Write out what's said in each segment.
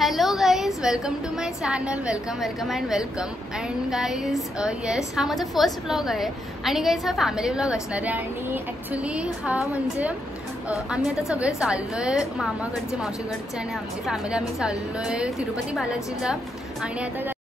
Hello guys, welcome to my channel. Welcome and guys yes, हा माझा first vlog आहे आणि गाईज हा फॅमिली व्लॉग असणार आहे. आणि ॲक्च्युली हा म्हणजे आम्ही आता सगळे चाललो आहे, मामाकडचे मावशीकडचे आणि आमची फॅमिली आम्ही चाललो आहे तिरुपती बालाजीला. आणि आता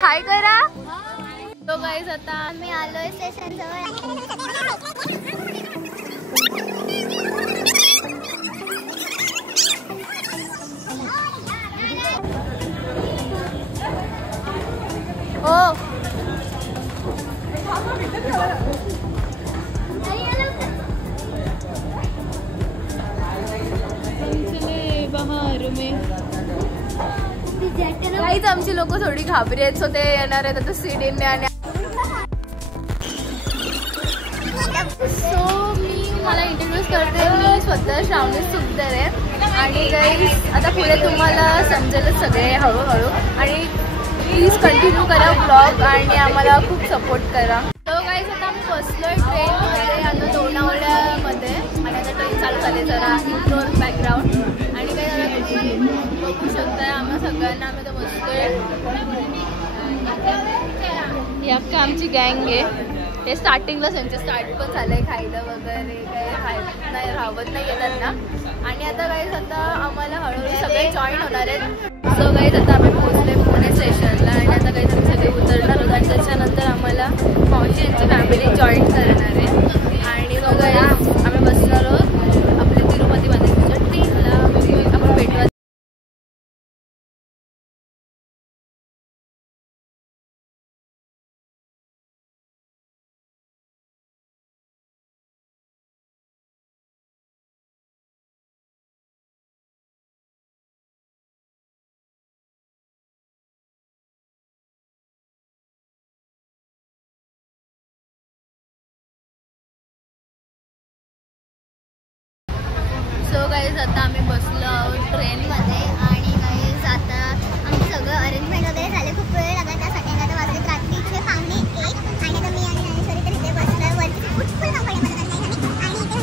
हाय करा. तो गाईज आता आम्ही आलोय स्टेशन जवळ. हो बहार में काहीच आमची लोक थोडी घाबरी आहेत, सो ते येणार आहेत आता सीडीने. आणि सो मला इंट्रोड्यूस करते, मी स्वतः श्रावणी सुखदर आहे. आणि गाईज आता पुढे तुम्हाला समजेलच सगळे हळूहळू. आणि प्लीज कंटिन्यू करा ब्लॉग आणि आम्हाला खूप सपोर्ट करा. सो गाईज आता आम्ही बसलोय ट्रेनमध्ये, आता लोणावळ्यामध्ये. आणि आता ट्रेन चालू झाली, जरा इंडोर बॅकग्राऊंड. आणि काय जरा बघू शकताय आम्हा सगळ्यांना. आम्ही तर बसतोय. ही अख्खी आमची गँग आहे. ते स्टार्टिंगला त्यांचे स्टार्ट पण झालंय खायला वगैरे, काय खायला नाही राहत नाही येतात ना. आणि आता गाईज आता आम्हाला हळूहळू सगळे जॉईन होणार आहेत. सो गाईज आता आम्ही पोहोचले पुणे स्टेशनला. आणि आता गाईज आम्ही सगळे उतरणार आहोत आणि त्याच्यानंतर आम्हाला मावशी यांची फॅमिली जॉईन करणार आहे. आणि मग आम्ही बसणार आहोत आपल्या तिरुपतीमध्ये ट्रेनला. आपण भेटूया. सो गाईज आता आम्ही बसलो आहोत ट्रेनमध्ये. आणि गाईज आता आमचं सगळं अरेंजमेंट वगैरे झाले. खूप वेळ लागला त्यासाठी. आता वाजलेत रात्रीचे 1:45. आणि आता मी आणि ज्ञानेश्वरी तर इथे बसलोय वरती. फुल कम्फर्टेबल होतं. आणि इथे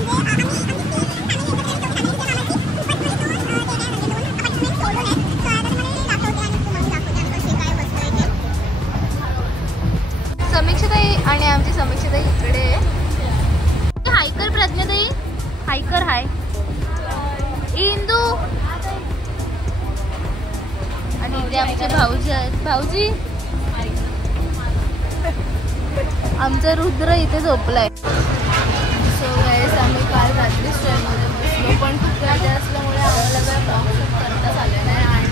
समीक्षाताई आणि आमची समीक्षाताई इकडे आहे. हायकर प्रज्ञाताई, हायकर हाय. इंदू आणि इथे आमचे भाऊजी आहेत. भाऊजी, आमचा रुद्र इथे झोपलाय. सो गाईस आम्ही काल रात्री ट्रेनमध्ये बसलो, पण खूप गर्दी असल्यामुळे आम्हाला काय ब्लॉग शूट करताच आले नाही. आणि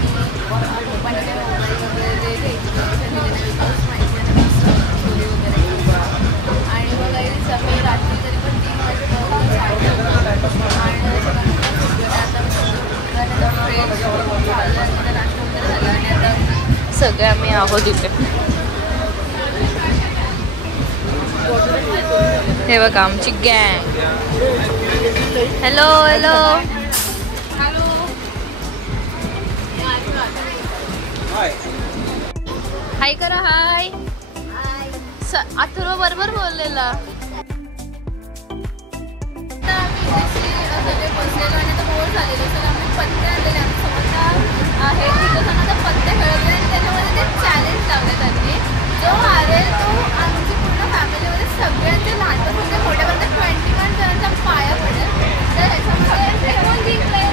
पप्पाने काय मोबाईल वगैरे स्टोरी वगैरे. आणि मग गाईस आम्ही रात्री तरी पण 3 वाजता. सगळे आम्ही आहोत इथे. हे बघा आमची गँग. Hello hello. हाय करा. हाय. अथर्व बरोबर बोललेला. आता आम्ही सगळे बसलेलो आणि आता बोर झालेलो. तर आम्ही पत्ते आणलेले आमच्यासोबत आहे. तिथं आता पत्ते खेळले आणि त्याच्यामध्ये ते चॅलेंज लावले त्यांनी. जो हारेल तो आमची पूर्ण फॅमिलीमध्ये सगळ्यांचे लहानपण म्हणजे मोठ्यापर्यंत 21 जणांच्या पाया पडेल. तर ह्याच्यामध्ये कोण जिंकले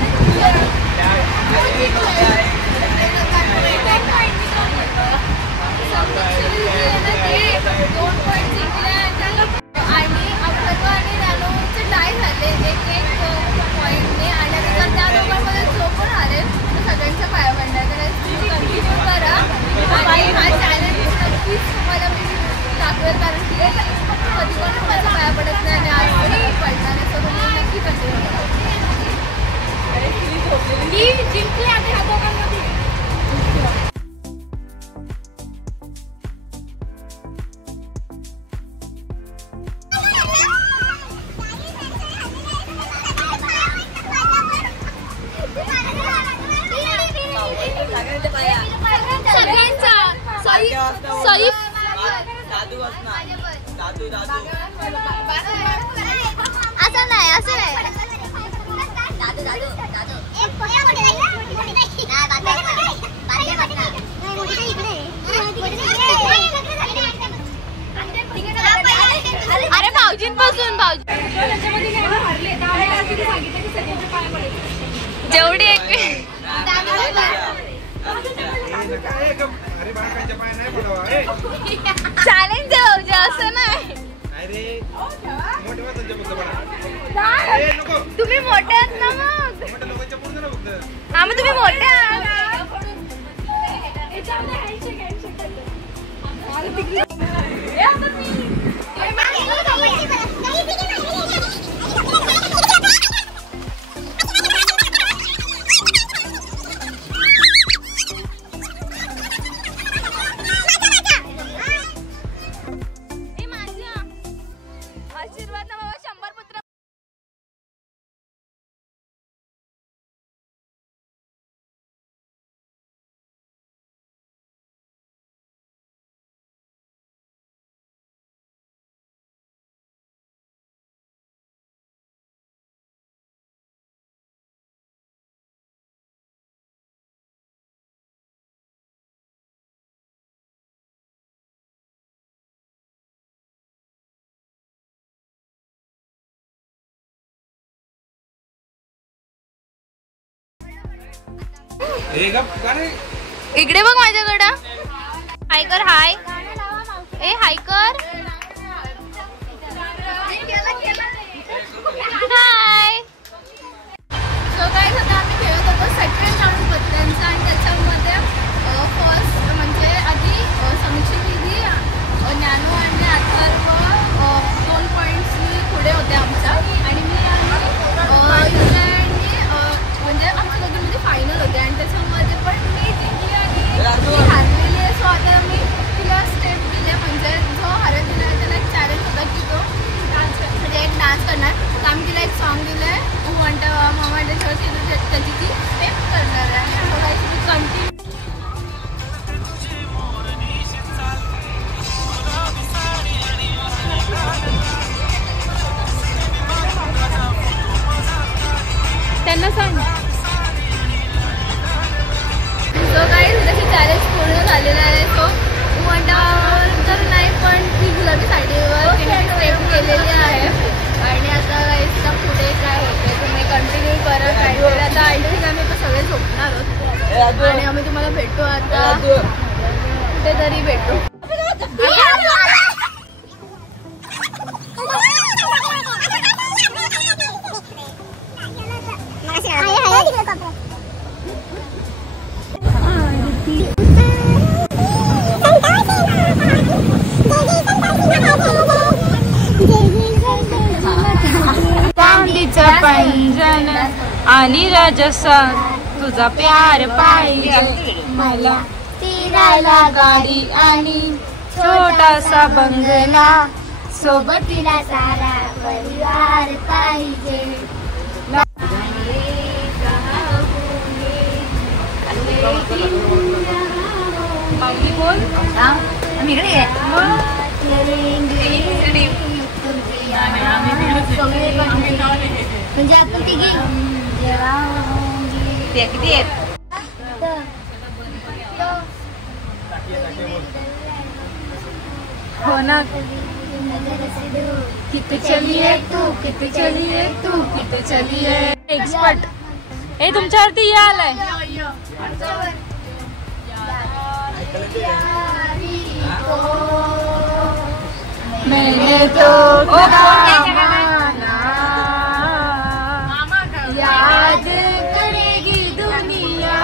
ते 2 पॉईंट जिंकले आणि अथर्व आणि नॅनोचे टाय झाले 1-1 पॉईंटने. आणि आता त्या दोघांमध्ये जो पण हारेल तो सगळ्यांच्या पाया पडणार. तर तुम्ही कंटिन्यू करा आणि हा चॅलेंज नक्कीच तुम्हाला मी दाखवेल. कारण की कधी पण माझ्या पाया पडत नाही आणि आज पडणार आहे. तर तुम्ही नक्की कंटिन्यू करा. मी जिंकले आता ह्या दोघांमध्ये. असं नाही असं नाही. अरे भाऊजींपासून जेवढी एक चॅलेंज आहे भाऊजी असं नाही. तुम्ही मोठे आहात ना मग. हा मग तुम्ही मोठे आहात. इकडे बघ माझ्याकडं. हाय कर. हाय. ए हाय कर. हाय. सो काय होतं आम्ही खेळत होतो सेकंड राऊंड पत्त्यांचा आणि त्याच्यामध्ये फर्स्ट म्हणजे आधी समीक्षा दिदी नॅनो आणि अथर्व 2 पॉईंट्सनी पुढे होते आमच्या. आणि मी म्हणजे आमच्या दोघांमध्ये फायनल होते आणि त्याच्यामध्ये पण मी जिंकली आणि ती हारलेली आहे. सो आता मी तिला स्टेप दिले म्हणजे जो हारेल दिला त्याला एक चॅलेंज होता की तो म्हणजे एक डान्स करणार. तर आम्ही तिला एक सॉन्ग दिलं आहे म्हणता मामा त्याच्यावर त्याची ती स्टेप करणार आहे. आणि कंटिन्यू त्यांना सांग. सो काही त्याचे चॅलेंज पूर्ण झालेलं आहे. सो म्हणतावर तर नाही पण ती गुलाबी साडीवर स्टेप केलेली आहे. आणि आता काहीच पुढे काय होते तुम्ही कंटिन्यू करा. काय आता आय थिंक आम्ही आता सगळे झोपणार आहोत आणि आम्ही तुम्हाला भेटू आता कुठेतरी भेटू. चांदीचं पैंजण आणि राजसा तुझा प्यार पाहिजे मला. फिरायला गाडी आणि छोटासा बंगला सोबतीला सारा परिवार पाहिजे. म्हणजे आपण तिघी किती आहेत? हो ना. किती चलिये तू, किती चलिये तू, किती चलिये. एक्सपर्ट. हे तुमच्यावरती या आलाय. मैंने तो याद करेगी दुनिया.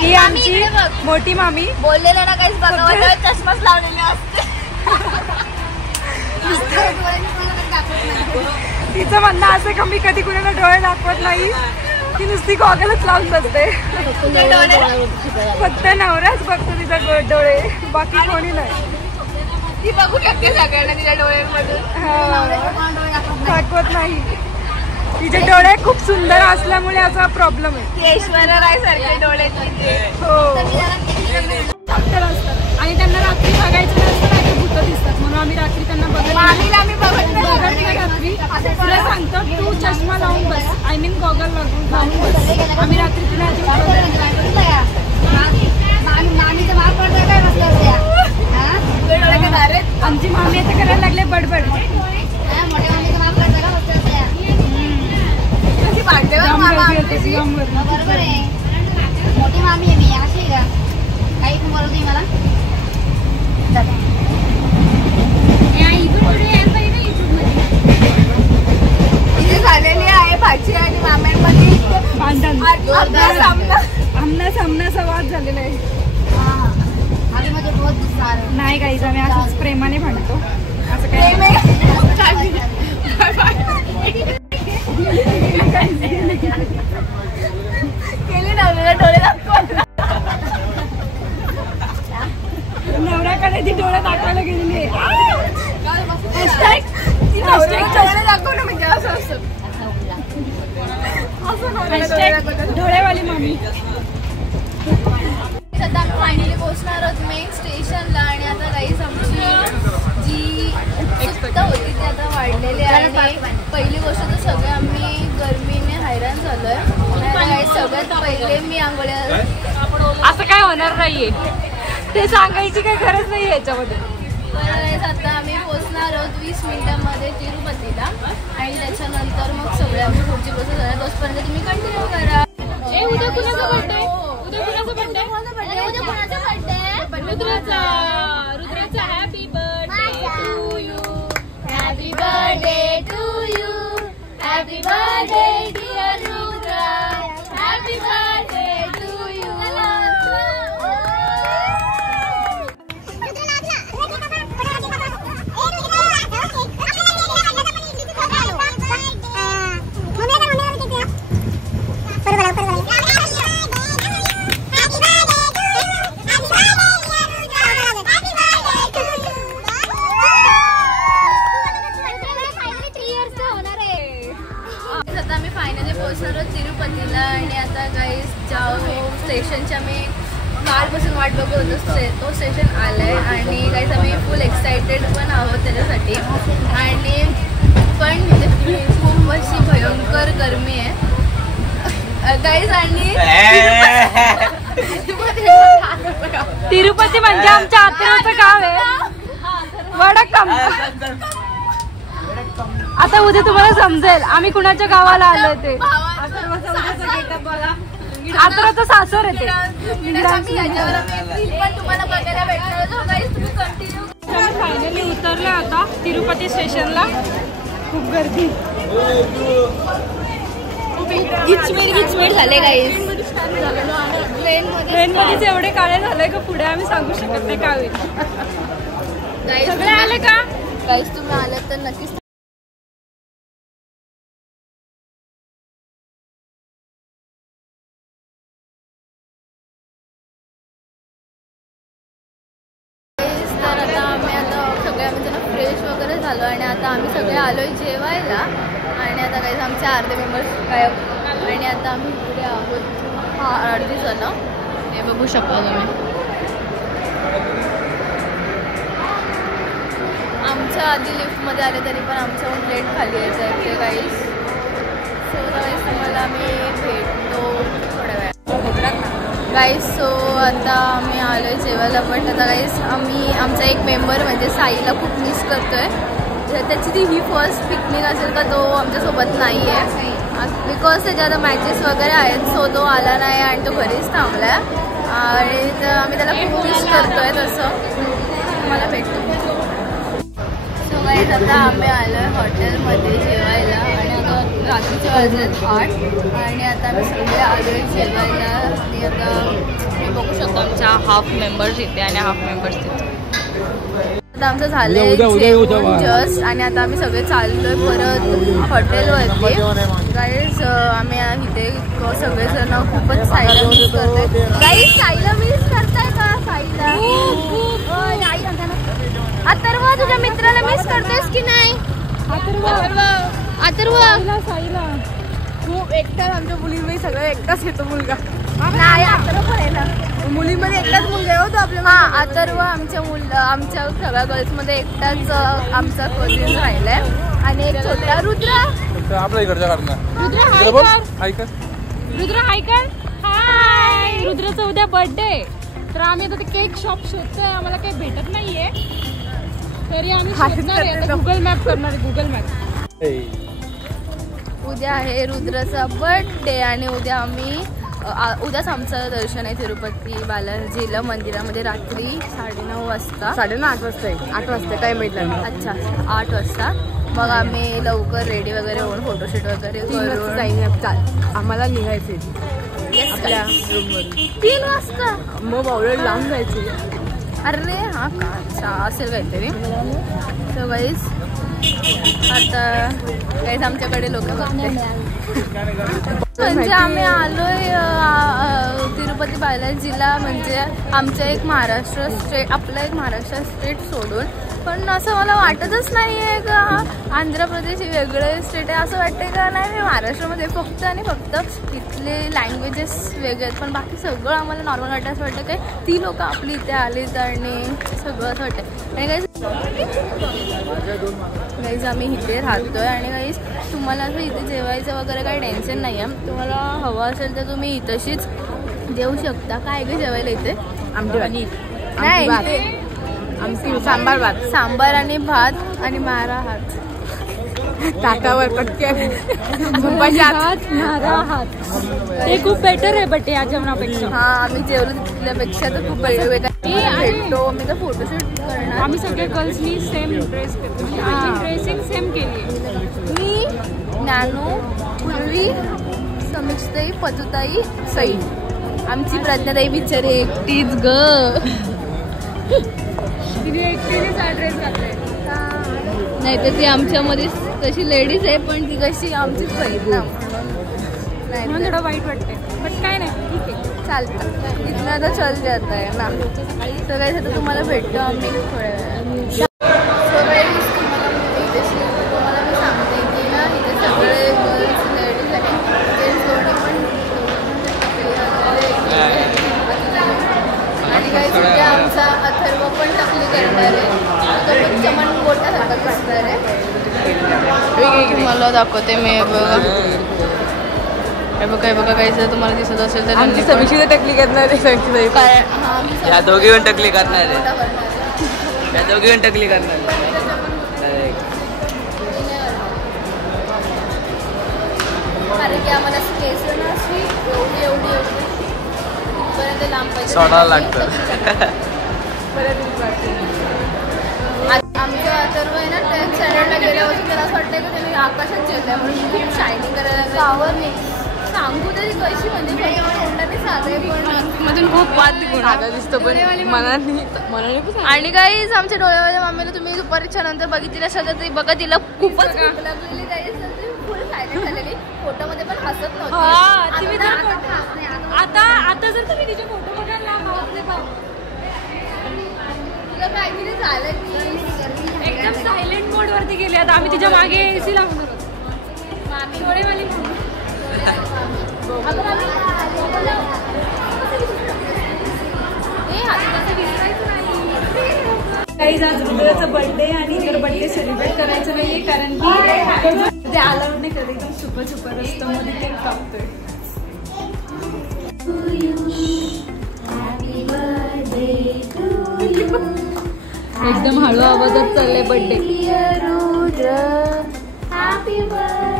ही आमची मोठी मामी. बोललेलं ना काहीच बघा चष्माच लावलेले असते. तिचं म्हणणं असं का मी कधी कुणाला डोळे दाखवत नाही. ती नुसती गॉगलच लावून बसते. फक्त नवराच बघतो तिचा डोळे, बाकी कोणी नाही. ती बघू शकते सगळ्यांना तिच्या डोळ्यांमधून. दाखवत नाही. तिचे डोळे खूप सुंदर असल्यामुळे असा प्रॉब्लेम आहे. ऐश्वर्या राय सारखे डोळे तिचे. हो. आणि त्यांना रात्री बघायचं नसतं ना, भूत दिसतात म्हणून आम्ही रात्री त्यांना बघत आम्ही बघत नाही रात्री. तुला सांगतो तू चष्मा लावून बस, आय मीन गॉगल लावून बस. आम्ही रात्री तुला आमची मामी आता करायला लागले बडबड. बरोबर आहे. मोठी मामी आहे मी, अशी का काही पण बोलत नाही मला. तिथे झालेली आहे भाची आणि माम्यांमध्ये भांडण. आमना सामना संवाद झालेला आहे. आम्ही मध्ये रोज दिसणार नाही काहीच, आम्ही असंच प्रेमाने भांडतो. असं काय केली नवऱ्याला डोळे दाखवत. नवऱ्याकडे ती डोळे दाखवायला गेलेली आहे. डोळे दाखवणं म्हणजे असं असतं. डोळेवाली मामी. आता आम्ही फायनली पोहोचणार आहोत मेन स्टेशनला. आणि आता काहीच आमची जी उत्सुकता होती ती आता वाढलेली आहे. आणि पहिली गोष्ट तर सगळे आम्ही गरमीने हैराण झालोय. सगळ्यात पहिले मी आंघोळ्या. असं काय होणार नाहीये, ते सांगायची काही गरज नाही याच्यामध्ये. तर आता आम्ही पोहोचणार आहोत 20 मिनिटांमध्ये तिरुपतीला. आणि त्याच्यानंतर मग सगळे आम्ही पुढची प्रोसेस आहे. तोपर्यंत तुम्ही कंटिन्यू करा. उद्या कुणाचा बर्थडे? उद्या कुणाचा बर्थडे? उद्या कुणाचा बर्थडे? रुद्राचा. Happy birthday to you. Happy birthday to you. Happy birthday dear Rudra. Happy birthday to you. आता आम्ही फायनली पोहोचणार आहोत तिरुपतीला. आणि आता गाईस जाऊ स्टेशनच्या मी कालपासून वाट बघत होतो. तो स्टेशन आलाय. आणि गाईस आम्ही फुल एक्सायटेड पण आहोत त्याच्यासाठी. आणि पण खूप अशी भयंकर गरमी आहे गाईस. आणि तिरुपती म्हणजे आमच्या आत्याचं गाव आहे. वडक्कम. आता उद्या तुम्हाला समजेल आम्ही कुणाच्या गावाला आलोय ते. आता तर सासर येते. फायनली उतरले आता तिरुपती स्टेशनला. खूप गर्दी. गिचमिट झाले गाईस. ट्रेन मध्येच एवढे काळे झाले का पुढे आम्ही सांगू शकत नाही काय होईल. सगळे आले का गाईस? तुम्ही आलात तर नक्कीच. तर आता आम्ही सगळे फ्रेश वगैरे झालो. आणि आता आम्ही सगळे आलोय जेवायला. आणि आता काही आमचे अर्धे मेंबर्स गायब. आणि आता आम्ही पुढे आहोत 8 जण. हे बघू शकता तुम्ही. आमच्या आधी लिफ्टमध्ये आले तरी पण आमच्याहून प्लेट खाली यायचं ते गाईस. सो गाईस तुम्हाला आम्ही भेटतो थोड्या वेळा गाईस. सो आता आम्ही आलो आहे जेवायला. पण आता गाईस आमचा एक मेंबर म्हणजे साईला खूप मिस करतोय. त्याची ती ही फर्स्ट पिकनिक असेल का तो आमच्यासोबत नाही आहे बिकॉज त्याच्या आता मॅचेस वगैरे आहेत. सो तो आला नाही आणि तो घरीच थांबला आहे आणि आम्ही त्याला खूप मिस करतोय. तसं मला भेटतो. सो गाईस आता आम्ही आलो आहे हॉटेलमध्ये जेवायला आणि आता रात्रीचे वाजलेत 8 आणि आता आम्ही सगळे आलो आहे जेवायला. आणि आता मी बघू शकतो आमच्या हाफ मेंबर्स इथे आणि हाफ मेंबर्स तिथे. आता आमचं झालंय जेवण जस्ट आणि आता आम्ही सगळे चाललोय परत हॉटेलवरती. गाईस आम्ही इथे सगळेजण खूपच साईला मिस करतोय. गाईस साईला मिस करताय का? साईला अथर्व तुझ्या मित्राला मिस करतोयस की नाही? अथर्व साईला खूप एकटाच आमच्या मुलींमध्ये सगळं एकटाच येतो मुलगा. नाही अथर्व पण आहे ना मुलींमध्ये एकटाच मुलगा आहे होतो आपल्या. हा अथर्व आमच्या सगळ्या गर्ल्समध्ये एकटाच आमचा कझिन राहिलाय आणि एक छोटा रुद्र आपल्या इकडच्या रुद्र हाय कर. हाय रुद्राचा उद्या बर्थडे तर आम्ही आता केक शॉप शोधतोय. आम्हाला काही भेटत नाहीये तरी आम्ही शोधणार आहे. आता गुगल मॅप करणार आहे. Google map. उद्या आहे रुद्राचा बर्थडे आणि उद्या आम्ही उद्याच आमचं दर्शन आहे तिरुपती बालाजीला मंदिरामध्ये रात्री 9:30 वाजता. 8:30 वाजता आहे. 8 वाजता काय माहिती नाही. अच्छा 8 वाजता. मग आम्ही लवकर रेडी वगैरे होऊन फोटोशूट वगैरे करून आम्हाला निघायचे आपल्या रूमवरून 3 वाजता. मग ऑलरेडी लांब जायचे. अरे हा का अच्छा असेल काहीतरी. तर गाईस आता काहीच आमच्याकडे लोक बघते म्हणजे आम्ही आलोय तिरुपती बालाजीला. म्हणजे आमचं एक महाराष्ट्र स्टेट आपलं एक महाराष्ट्र स्टेट सोडून पण असं मला वाटतच नाही आहे का आंध्र प्रदेश ही वेगळं स्टेट आहे. असं वाटतंय का नाही मी महाराष्ट्रामध्ये फक्त आणि फक्त इथले लँग्वेजेस वेगळे आहेत पण बाकी सगळं आम्हाला नॉर्मल वाटतं. असं वाटतं काय ती लोक आपली इथे आलीत आणि सगळं असं वाटतं. आणि गाईज आम्ही इथे राहतोय आणि गाईज तुम्हाला असं इथे जेवायचं वगैरे काही टेन्शन नाही आहे. तुम्हाला हवं असेल तर तुम्ही इथंशीच जेवू शकता. काय काय जेवायला इथे आमटी नाही आमची सांबार आणि भात आणि मारा हात ताटावर पटकन ते खूप बेटर आहे बट या जेवणापेक्षा. हा आम्ही जेवलो तिथल्यापेक्षा तर खूप भेटतो. मी तर फोटोशूट करणार. आम्ही सगळे गर्ल्सनी सेम ड्रेस करतो. ड्रेसिंग सेम केली. मी ज्ञानू पूर्वी समीक्षताई पतुताई सई. आमची प्रज्ञाताई बिचारी एकटीच ग. तिने एकटीनेच ड्रेस घातलाय. नाही तर ती आमच्यामध्ये तशी लेडीज आहे पण ती कशी आमचीच पाहिजे ना नाही म्हणून थोडं वाईट वाटतंय बट काय नाही ठीक आहे चालतं. इथनं आता चल जात आहे ना सगळ्याच आता तुम्हाला भेटतो आम्ही थोड्या वेळा. तुम्हाला मी सांगते की ना इथे सगळे गर्ल्स लेडीज आणि जेंट्स दोन्ही पण आणि काही सध्या आमचा अथर्व पण टकली करणार आहे. तो पण चमन मोठ्यासारखा करणार आहे. तुम्हाला दाखवते मी. हे बघा काही जर तुम्हाला दिसत असेल तर समीक्षित टकली करणार आहे. या दोघी पण टकली करणार आहे. या दोघी पण टकली करणार आहे. कारण की आम्हाला केस ना अशी एवढी इथपर्यंत लांब पाहिजे सोडावं लागतं. आमचं अथर्व आहे ना 10th स्टँडर्डला गेल्यापासून त्याला असं वाटतं की त्यांनी आकाशात जेवलंय म्हणून खूप शायनिंग करायला आवडली. सांगू तरी कशी म्हणजे तोंडाने साधे पण मधून खूप वाद दिसतो पण मनाने आणि काहीच आमच्या डोळ्यावाल्या मामीला तुम्ही दुपारीच्या नंतर बघितली असेल तर ती बघा तिला खूपच भूक लागलेली. काही फुल सायलेंट झालेली. फोटोमध्ये पण हसत नव्हती. आता जर तुम्ही तिचे फोटो बघायला तुला काहीतरी झालं की एकदम सायलेंट मोड वरती गेली. आता आम्ही तिच्या मागे एसी लावून डोळेवाली हे काही आज रुद्राचा बर्थडे आणि इतर बर्थडे सेलिब्रेट करायचं नाहीये कारण की ते अलाउड नाही करत, एकदम सुपर असतं मध्ये केक कापतोय. एकदम हळू आवाजात चाललंय बर्थडे. Happy birthday